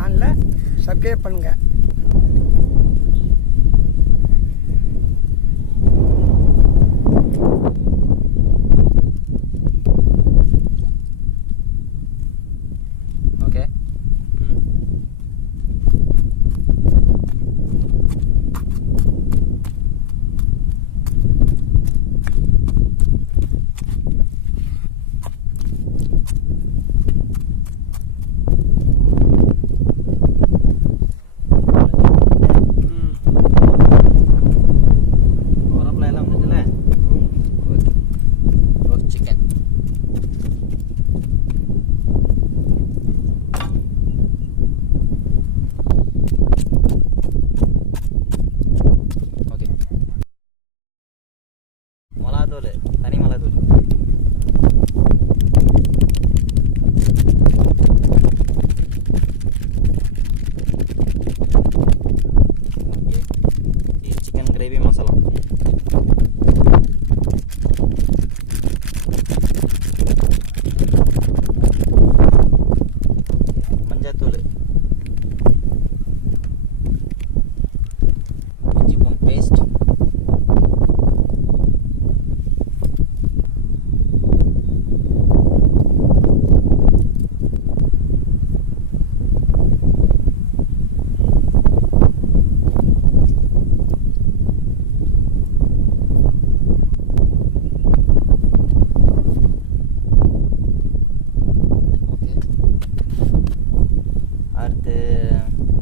சேனலை சப்ஸ்கிரைப் பண்ணுங்கள். ஓகே. தனி மிளகாத்தூள் ஓகே. இது சிக்கன் கிரேவி மசாலா. மஞ்சத்தூள், இஞ்சி பூண்டு பேஸ்ட், அடுத்து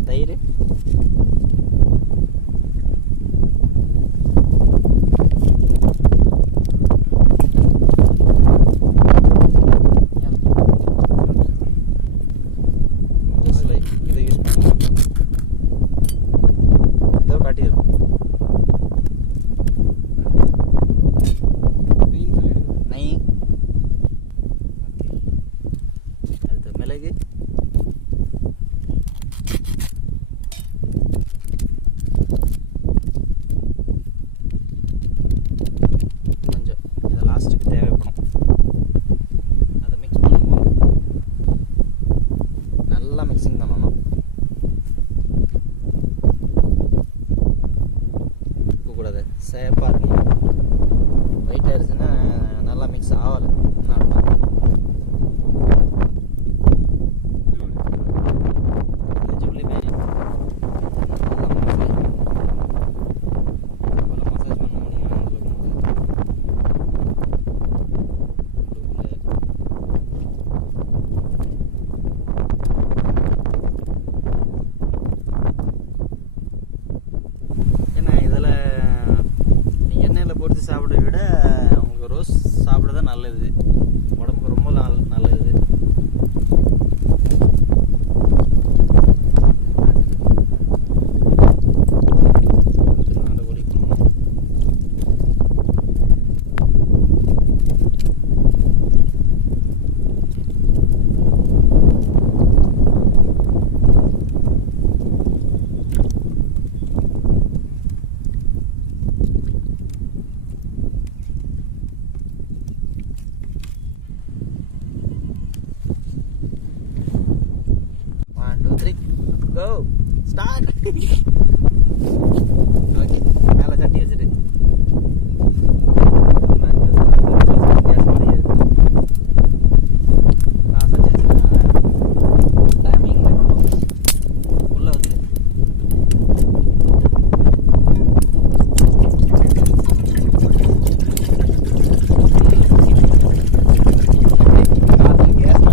தயிர், இதை யூஸ் பண்ணலாம். இதோ காட்டிடும். நெய், அடுத்து மிளகு, கொஞ்சம் இதை லாஸ்ட்டுக்கு தேவை இருக்கும். அதை மிக்ஸ் பண்ணும்போது நல்லா மிக்சிங் பண்ணணும். இருக்கக்கூடாது, சேஃபாக இருக்கணும். ஒயிட் ஆயிடுச்சுன்னா நல்லா மிக்ஸ் ஆகலை. பொறுத்து சாப்பிட்றத விட உங்களுக்கு ரோஸ் சாப்பிட்றது நல்லது, உடம்புக்கு ரொம்ப நல்லது. Go start. ஓகே, மேலே சட்டி வச்சுட்டு டைமிங்கில் பண்ணுவோம். உள்ளே வச்சுட்டு கேஸ்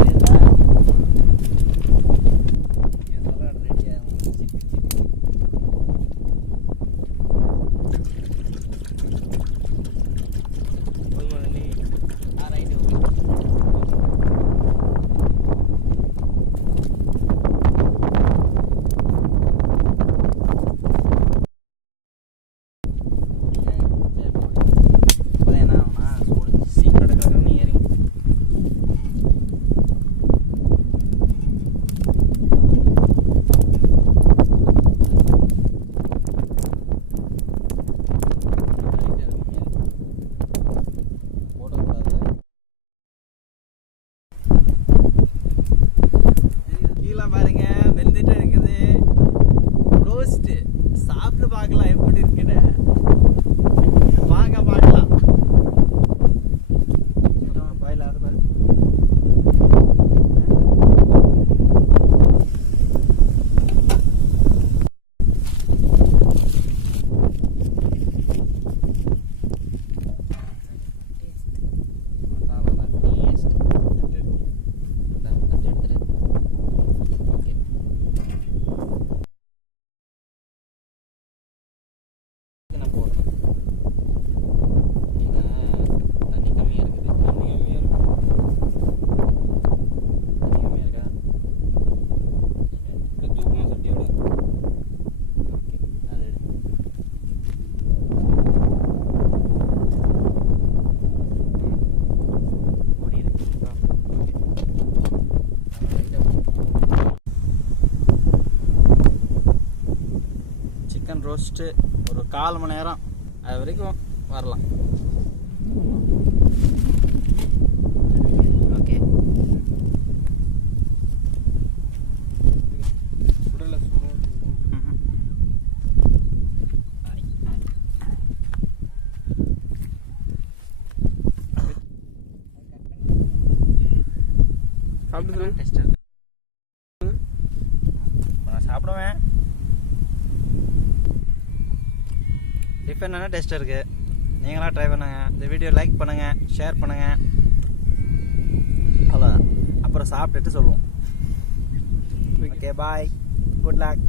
சிக்கன் ரோஸ்ட்டு ஒரு 1/4 மணி நேரம் அது வரைக்கும் வரலாம். ஓகே, டெஸ்ட் இருக்கு. நான் சாப்பிடுவேன். டிஃபரெண்டான டெஸ்ட் இருக்கு. நீங்களாம் ட்ரை பண்ணுங்க. இந்த வீடியோ லைக் பண்ணுங்க, ஷேர் பண்ணுங்க. அவ்வளோதான். அப்புறம் சாப்பிட்டுட்டு சொல்லுவோம். ஓகே, பாய், குட் லக்.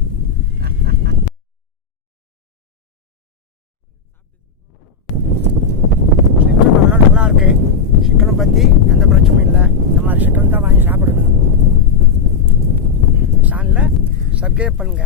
சிக்கன் அவ்வளோ நல்லா இருக்கு. சிக்கனை பற்றி எந்த பிரச்சனையும் இல்லை. இந்த மாதிரி சிக்கன் தான் வாங்கி சாப்பிடணும். சேனலில் சப்ஸ்கிரைப் பண்ணுங்க.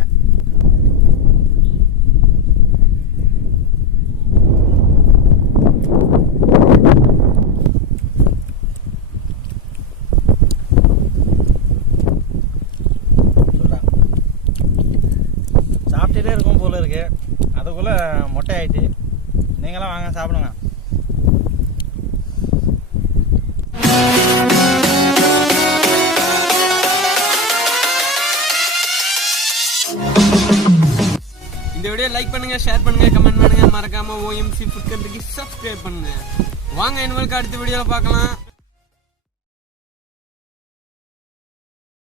சாப்பிட்டுட்டே இருக்கும் போல இருக்கு. அதுக்குள்ளே மொட்டை ஆயிட்டு. நீங்களாம் வாங்க சாப்பிடுங்க. இந்த வீடியோ லைக் பண்ணுங்க, ஷேர் பண்ணுங்க, கமெண்ட் பண்ணுங்க. மறக்காம OMC ஃபுட் கண்ட்ரிக்கு சப்ஸ்கிரைப் பண்ணுங்க. வாங்க இனிமேல் அடுத்த வீடியோவில் பார்க்கலாம்.